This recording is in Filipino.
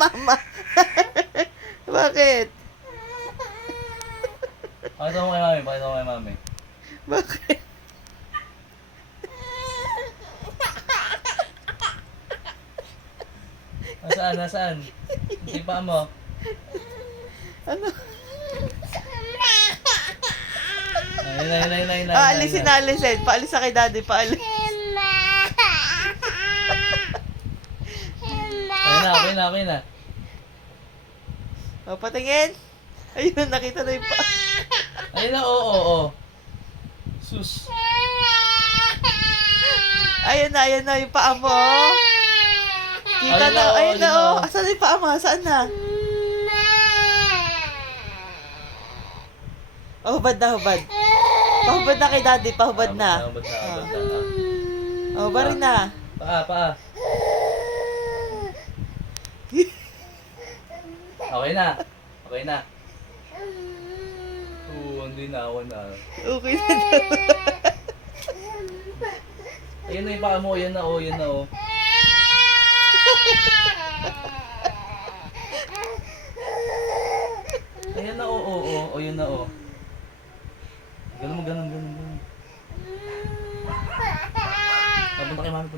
Mama. Bakit? Pakita mo kay mami, pakita mo kay mami. Bakit? Nasaan, nasaan? Sipa mo. Ano? Ayun. Alisin na, alisin. Paalis na kay daddy, paalis. Okay na. O, patingin. Ayun, nakita na yung pa. Ayun na, oo. Sus. Ayun na yung paa mo. Kita Ayun na, na, ayun na, ayun na. oh. Asan na yung paa mo? Saan na? Oh, hubad na, hubad. Pahubad na kay daddy, pahubad na. Hubad na. Oh, bari na. Paa. Okay na. Oo, hindi na ako na. Okay na daw. Ayun na yung paa mo, yun na oh. Ayan na, oo, yun na oh. Ganun mo. Papunta kay mami.